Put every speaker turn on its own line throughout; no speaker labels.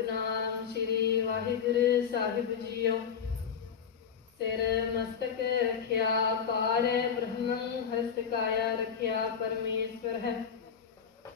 ਸਤਨਾਮ ਸ੍ਰੀ ਵਾਹਿਗੁਰੂ ਸਾਹਿਬ ਜੀਓ। ਸਿਰ ਮਸਤਕ ਰਖਿਆ ਪਾਰ ਬ੍ਰਹਮੰ ਹਸਤ ਕਾਇਆ ਰਖਿਆ ਪਰਮੇਸ਼ਵਰ ਹੈ।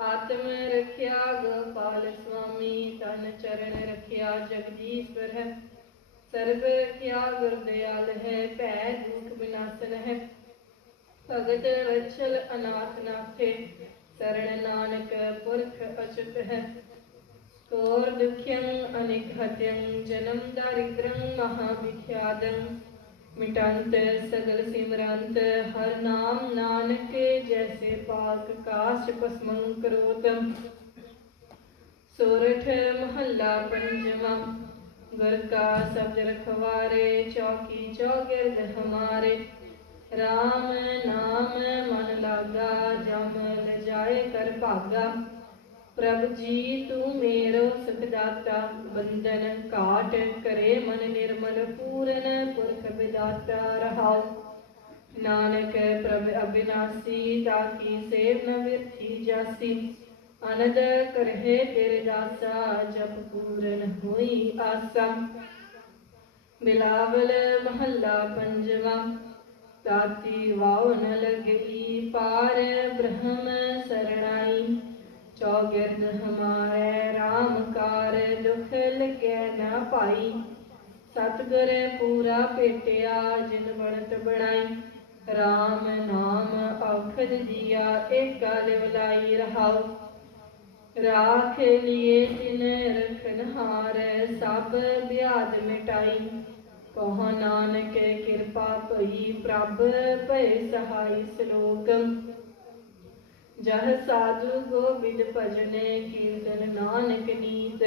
ਆਤਮ ਰਖਿਆ, ਗੋਪਾਲ ਸੁਆਮੀ ਤਨ ਚਰਨ ਰਖਿਆ ਜਗਦੀਸ਼ਵਰ ਹੈ। ਸਰਬ ਰਖਿਆ, ਗੁਰਦਿਆਲ ਹੈ, ਭੈ ਦੁਖ ਬਿਨਾਸਨ ਹੈ। ਭਗਤ ਵਛਲ ਅਨਾਥ ਨਾਥੇ ਸਰਣ ਨਾਨਕ ਪੁਰਖ ਅਚੁਤ ਹੈ। ਕੋਰ ਦੁਖਿਯੰ ਅਨਿਕ ਹਤਯੰ ਜਨਮ ਦਾਰਿਦ੍ਰੰ ਮਿਟੰਤ ਸਗਲ ਸਿਮਰੰਤ ਹਰ ਨਾਮ ਨਾਨਕ ਜੈਸੇ ਪਾਕ ਕਾਸ਼ ਪਸਮੰ ਕਰੋਤ ਸੋਰਠ ਮਹੱਲਾ ਪੰਜਵਾਂ ਗੁਰ ਕਾ ਸਬਦ ਰਖਵਾਰੇ ਚੌਕੀ ਚੌਗਿਰਦ ਹਮਾਰੇ RAM ਨਾਮ ਮਨ ਲਾਗਾ ਜਮ ਲਜਾਏ ਕਰ ਭਾਗਾ ਪ੍ਰਭ ਜੀ, ਤੂੰ ਮੇਰੋ ਸੁਖ ਬੰਧਨ ਕਾਟ ਕਰੇ ਮਨ ਨਿਰਮਲ, ਪੂਰਨ ਪੁਰਖ ਵਿਦਾਤਾ ਰਹਾਉ। ਨਾਨਕ ਪ੍ਰਭ ਅਬਿਨਾਸੀ ਤਾਕੀ ਸੇਵ ਨ ਵਿਰਥੀ ਜਾਸੀ। ਅਨੰਦ ਕਰਹਿ ਤੇਰੇ ਦਾਸਾ, ਜਪ ਪੂਰਨ ਹੋਈ ਆਸਾ। ਬਿਲਾਵਲ ਮਹੱਲਾ ਪੰਜਵਾ ਤਾਤੀ ਵਾਉ ਨ ਲਗਈ ਪਾਰ ਬ੍ਰਹਮ ਸਰਣਾਈ। ਚੌਗਿਰਦ ਹਮਾਰੇ RAM ਕਾਰ ਦੁਖ ਲਗੈ ਨਾ ਪਾਈ ਸਤਿਗੁਰ ਪੂਰਾ ਭੇਟਿਆ, ਜਿਨ ਬਣਤ ਬਣਾਈ। RAM ਨਾਮ ਔਖਦ ਜੀਆ ਏਕਾ ਲਿਵਲਾਈ ਰਹਾਉ। ਰਾਖ ਲਿਏ ਤਿਨ ਰਖਨ ਸਭ ਬਿਆਦ ਮਿਟਾਈ। ਕਹ ਨਾਨਕ ਕਿਰਪਾ ਭਈ ਪ੍ਰਭ, ਭਏ ਸਹਾਈ ਸ਼ਲੋਕ ਜਹ ਸਾਧੂ ਗੋਬਿੰਦ ਭਜਨੇ ਕੀਰਤਨ ਨਾਨਕ ਨੀਤ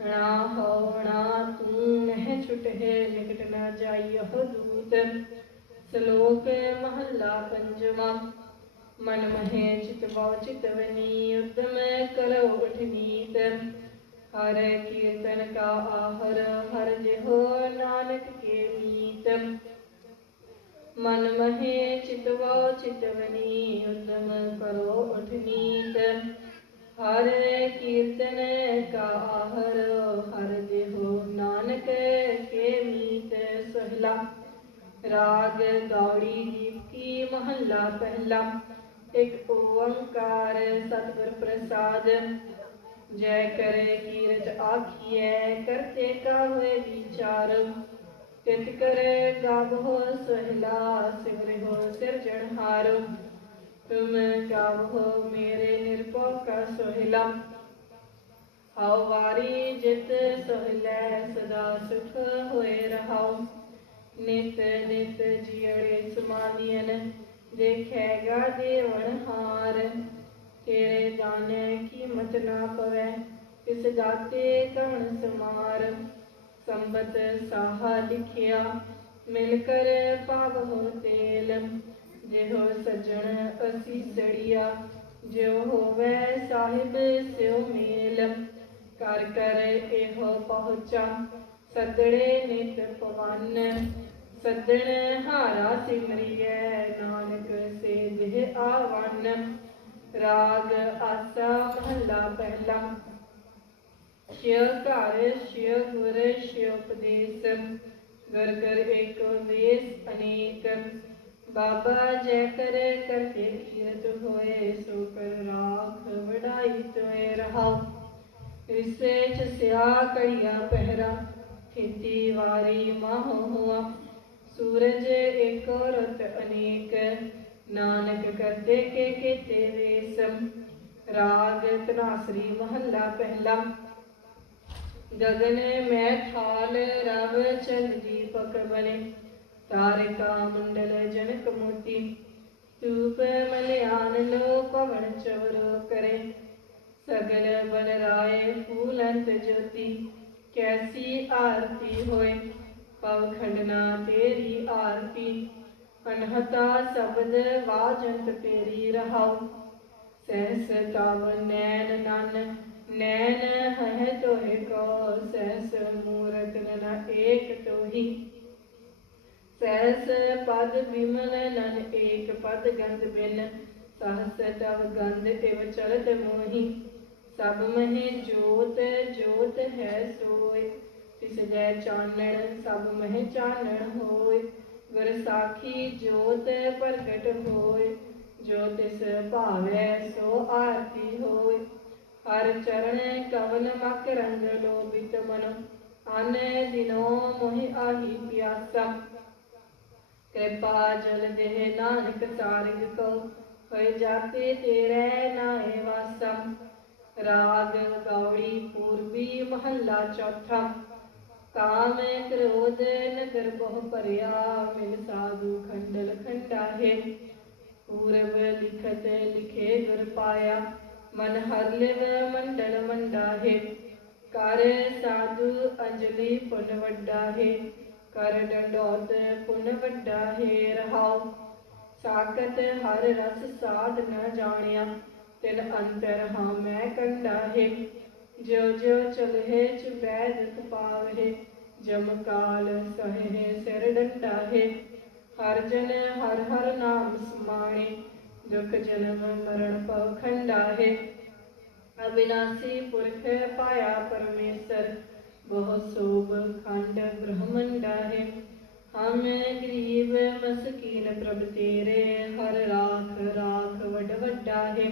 ਨਾ ਹੋਣਾ ਤੂੰ ਨਹਿ ਛੁਟਹਿ, ਨਿਕਟ ਨਾ ਜਾਈਹੁ ਦੂਤ ਸ਼ਲੋਕ ਮਹੱਲਾ ਪੰਜਵਾਂ, ਮਨ ਮਹੇ ਚਿਤ ਬਹੁ ਚਿਤਵਨੀ ਉਦਮ ਕਰੋ ਉਠਨੀਤ ਹਰ ਕੀਰਤਨ ਕਾ ਆਹਰ, ਹਰ ਜਿਹੋ ਨਾਨਕ ਕੇ ਮੀਤ ਮਨ ਮਹੇ ਚਿਤਵੋ ਚਿਤਵਨੀ ਉਦਮ ਕਰੋ ਉਠਨੀਤ ਹਰ ਕੀਰਤਨ ਕਾ ਆਹਰ ਹਰ ਜਿਹੋ ਨਾਨਕ ਕੇ ਮੀਤ ਸਹਿਲਾ ਰਾਗ ਗੌੜੀ ਦੀਪ ਕੀ ਮਹੱਲਾ ਪਹਿਲਾ ਇੱਕ ਓੰਕਾਰ ਸਤਿਗੁਰ ਪ੍ਰਸਾਦ ਜੈ ਕਰੇ ਕੀਰਤ ਆਖੀਐ ਕਰਤੇ ਕਾ ਹੋਏ ਵਿਚਾਰ ਤਿਤ ਕਰੇ ਗਾਵੋ ਸਹਿਲਾ, ਸਿਮਰਿ ਹੋ ਸਿਰਜਣਹਾਰ ਤੁਮ ਗਾਵੋ ਮੇਰੇ ਨਿਰਭਉ ਕਾ ਸੋਹਿਲਾ। ਹਉ ਵਾਰੀ ਜਿਤ ਸੋਹਿਲੈ, ਸਦਾ ਸੁਖ ਹੋਏ ਰਹਾਉ। ਨਿਤ ਨਿਤ ਜੀੜੇ ਸਮਾਨੀਨ ਦੇਖੇਗਾ ਦੇਵਨ ਹਾਰ। ਤੇਰੇ ਦਾਨੇ ਕੀਮਤ ਨਾ ਪਵੈ, ਤਿਸ ਦਾਤੇ ਕਣ ਸਮਾਰ। ਸੰਬਤ ਸਾਹਾ ਲਿਖਿਆ, ਮਿਲ ਕਰ ਪਾਵਹੁ ਤੇਲ। ਜਿਹੋ ਸਜਣ ਅਸੀ ਸੜੀਆ, ਜਿਉ ਹੋਵੇ ਸਾਹਿਬ ਸਿਉ ਮੇਲ। ਕਰ ਕਰ ਇਹੋ ਪਹੁੰਚਾ, ਸਦੜੇ ਨਿਤ ਪਵਨ। ਸਦਣ ਹਾਰਾ ਸਿਮਰੀਐ ਨਾਨਕ ਸੇ ਆਵਨ। ਰਾਗ ਆਸਾ ਮਹੱਲਾ ਪਹਿਲਾ। ਸ਼ਿਵ ਘਰ, ਸ਼ਿਵ ਗੁਰ, ਸ਼ਿਵ ਉਪਦੇਸ਼, ਗੁਰ ਕਰ ਏਕ ਵੇਸ ਅਨੇਕ। ਬਾਬਾ ਜੈ ਕਰ ਕਰਤੇ ਕੀਰਤ ਹੋਏ ਸੋ ਕਰ ਰਾਖ ਵਡਾਈ ਤੋਏ ਰਹਾਉ ਇਸੇ ਚ ਸਿਆ ਕੜੀਆ ਪਹਿਰਾ, ਖੇਤੀ ਵਾਰੀ ਮਾਹ ਹੋਆ। ਸੂਰਜ ਏਕ ਰਤ ਅਨੇਕ, ਨਾਨਕ ਕਰਤੇ ਕੇ ਕੀਤੇ ਵੇਸਮ ਰਾਗ ਤਨਾਸਰੀ ਮਹੱਲਾ ਪਹਿਲਾ। ਗਗਨ ਮੈਂ ਥਾਲ ਰਵ ਚੰਦ ਦੀਪਕ ਬਨੇ ਤਾਰਿਕਾ ਮੰਡਲ ਜਨਕ ਮੋਤੀ, ਧੂਪ ਮਲਿਆਨ ਲੋ ਪਵਨ ਚਵਰੋ ਕਰੇ, ਸਗਲ ਬਨ ਰਾਏ ਫੂਲੰਤ ਜੋਤੀ, ਕੈਸੀ ਆਰਤੀ ਹੋਏ, ਪਵ ਖੰਡਨਾ ਤੇਰੀ ਆਰਤੀ, ਅਨਹਤਾ ਸ਼ਬਦ ਵਾਜੰਤ ਤੇਰੀ ਰਹਾਉ, ਸਹਿਸ ਤਵ ਨੈਣ ਨਨ ਨੈਣ ਹੈ ਤੋਹਿ ਕੋ ਸਹਿਸ ਮੂਰਤ ਨਨ ਏਕ ਤੋਹੀ। ਸਹਿਸ ਪਦ ਵਿਮਲ ਨਨ ਏਕ, ਪਦ ਗੰਧ ਬਿਨ ਸਹਸ ਤਵ ਗੰਧ ਇਵ ਚਲਤ ਮੋਹੀ। ਸਭ ਮਹਿ ਜੋਤ ਜੋਤ ਹੈ ਸੋਇ ਤਿਸ ਜੈ ਚਾਨਣ, ਸਭ ਮਹਿ ਚਾਨਣ ਹੋਇ ਗੁਰ ਸਾਖੀ ਜੋਤ ਪ੍ਰਗਟ ਹੋਇ ਜੋ ਤਿਸ ਭਾਵੈ ਸੋ ਆਰਤੀ ਹੋਇ ਹਰ ਚਰਨ ਕਵਨ ਮਕ ਰੰਗ ਲੋਭਿਤ ਮਨ ਅਨ ਦਿਨੋ ਮੋਹਿ ਆਹੀ ਪਿਆਸਾ। ਕਿਰਪਾ ਜਲ ਦੇਹ ਨਾਨਕ ਸਾਰਿਗ ਕੋ ਹੋਇ ਜਾਤੇ ਤੇਰੇ ਨਾਏ ਵਾਸਾ। ਰਾਗ ਗੌੜੀ ਪੂਰਬੀ ਮਹੱਲਾ ਚੌਥਾ, ਕਾਮ ਕ੍ਰੋਧ ਨਗਰ ਬਹੁ ਭਰਿਆ, ਮਿਲ ਸਾਧੂ ਖੰਡਲ ਖੰਡਾਹੇ। ਪੂਰਬ ਲਿਖਤ ਲਿਖੇ ਗੁਰ ਪਾਇਆ ਮਨ ਹਰ ਲਿਵ ਮੰਡਲ ਮੰਡਾਹੇ ਕਰ ਸਾਧੂ ਅੰਜਲੀ ਪੁਨ ਵੱਡਾ ਕਰ ਡੰਡੋਤ ਪੁਨ ਵੱਡਾ ਰਹਾਉ। ਸਾਖਤ ਹਰ ਰਸ ਸਾਧ ਨ ਜਾਣਿਆ, ਤਿਲ ਅੰਤਰ ਹਾਂ ਮੈਂ ਕੰਡਾ ਹੈ ਜੋ ਚਲਹਿ ਚੁਬੈ ਦੁਖ ਪਾਵਹਿ ਜਮ ਕਾਲ ਸਹਿ ਸਿਰ ਡੰਡਾ ਹਰ ਜਨ ਹਰ ਹਰ ਨਾਮ ਸਮਾਣੇ ਦੁਖ ਜਨਮ ਮਰਨ ਪਉ ਖੰਡਾ ਅਬਿਨਾਸੀ ਪੁਰਖ ਪਾਇਆ ਪਰਮੇਸ਼ਰ, ਬਹੁ ਸੋਭ ਖੰਡ ਬ੍ਰਹਮੰਡਾ ਹੈ ਹਮ ਗਰੀਬ ਮਸਕੀਨ ਪ੍ਰਭ ਤੇਰੇ, ਹਰ ਰਾਖ ਰਾਖ ਵਡ ਵੱਡਾ ਹੈ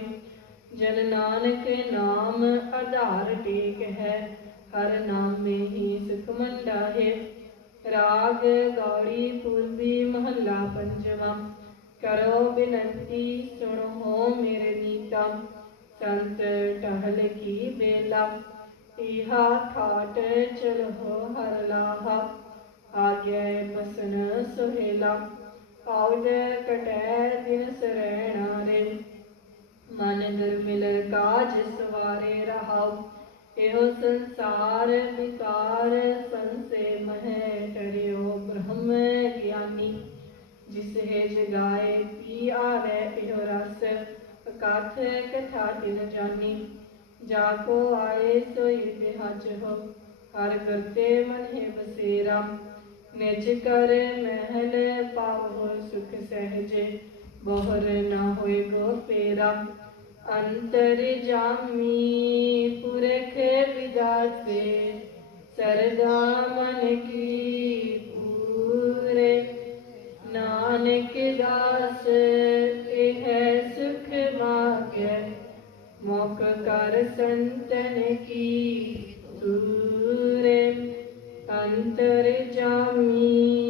ਜਨ ਨਾਨਕ ਨਾਮ ਆਧਾਰ ਟੇਕ ਹੈ, ਹਰ ਨਾਮੇ ਹੀ ਸੁਖ ਮੰਡਾ ਹੈ ਰਾਗ ਗੌੜੀ ਪੂਰਬੀ ਮਹੱਲਾ ਪੰਜਵਾਂ ਕਰੋ ਬਿਨੰਤੀ, ਸੁਣੋ ਮੇਰੇ ਨੀਤਾ। ਸੰਤ ਟਹਲ ਕੀ ਬੇਲਾ ਇਹਾ ਠਾਟ ਚਲੋ ਹਰ ਲਾਹਾ। ਆਗੇ ਬਸਨ ਸੁਹੇਲਾ, ਆਉਦ ਕਟੈ ਦਿਨ ਸਰੈਣਾ ਰੇ। ਮਨ ਨਿਰਮਿਲ ਕਾਜ ਸਵਾਰੇ ਰਹਾਉ, ਇਹੋ ਸੰਸਾਰ ਵਿਕਾਰ ਸੰਸੇ ਮਹਿ ਟਰਿਓ ਬ੍ਰਹਮ ਜਿਸ ਹੈ ਪੀ ਆਵੇ ਇਹੋ ਰਸ? ਕਥ ਕਥਾ ਤਿਨ ਜਾਨੀ। ਜਾ ਕੋ ਆਏ ਸੋਈ ਬਿਹਜ ਹੋ ਹਰ ਕਰਤੇ ਮਨ ਹੈ ਬਸੇਰਾ। ਨਿਜ ਕਰ ਮਹਿਲ ਪਾਵੋ ਸੁਖ ਸਹਿਜੇ। ਬੋਹਰ ਨਾ ਹੋਏ ਗੋ ਫੇਰਾ ਅੰਤਰ ਜਾਮੀ ਪੁਰਖ ਵਿਦਾਤੇ ਸਰਦਾ ਮਨ ਕੀ ਨਾਨਕ ਦਾਸ ਇਹ ਸੁਖ ਮਾਗੈ? ਮੋਕ ਕਰ ਸੰਤਨ ਕੀ? ਤੂਰੇ ਅੰਤਰ ਜਾਮੀ।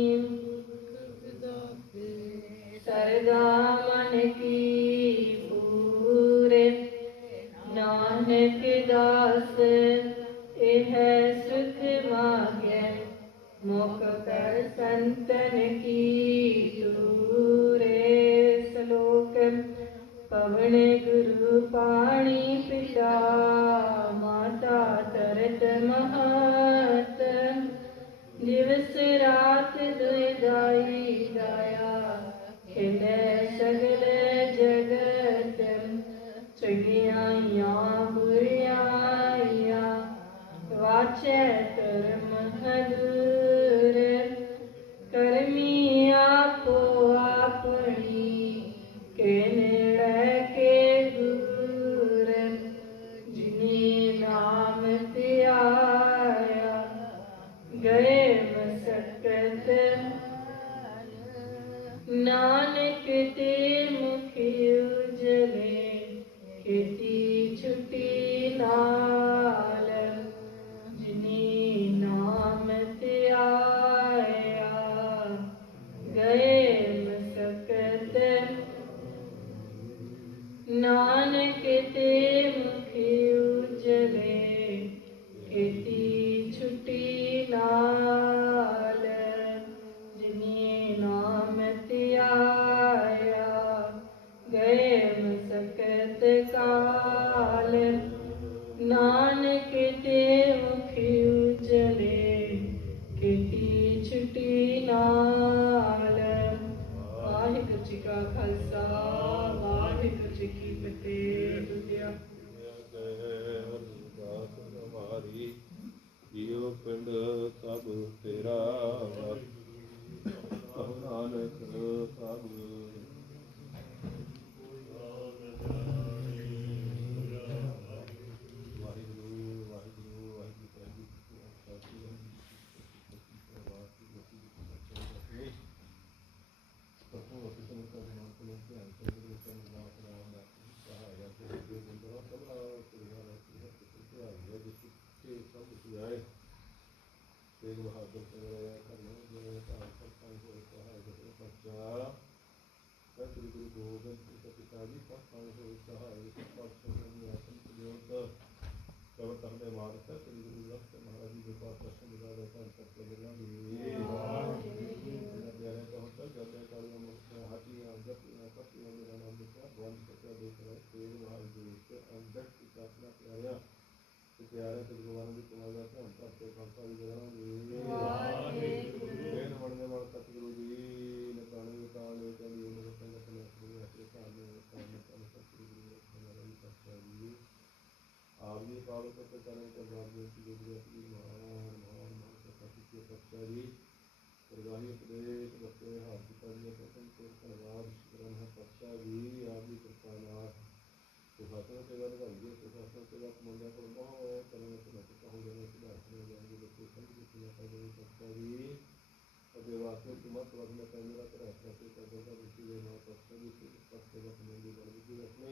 नानक तेरे partido तरी अभिवासन किंवा प्रवासाला कॅमेरा तर असल्याचे कर्जाचा दृष्टीने महत्वाच्या दृष्टीने पक्षाला संबंधी बनवूची रचने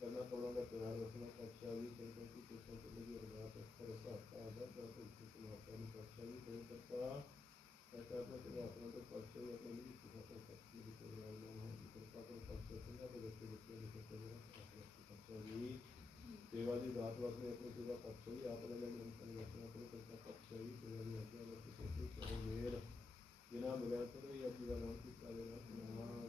त्यांना कळवण्यात येणार रचना पक्षावी चैतन्य शिक्षण संबंधी वर्गात खरंच आता आधार करतो इच्छित महत्वाने पक्षावी करता त्याचा प्रकारे आपण तो पक्षावी आपल्याला शिक्षण पक्षावी करणार नाही इतर आपण पक्षाच्या व्यक्ती व्यक्ती पक्षावी सेवा जी रात वास में अपने सेवा पक्ष ही आप अलग अलग संग रचना करो करता पक्ष ही सेवा जी अपने अलग सोचो करो मेर बिना
बगैर तो या जीवा
नाम
की कार्य नाम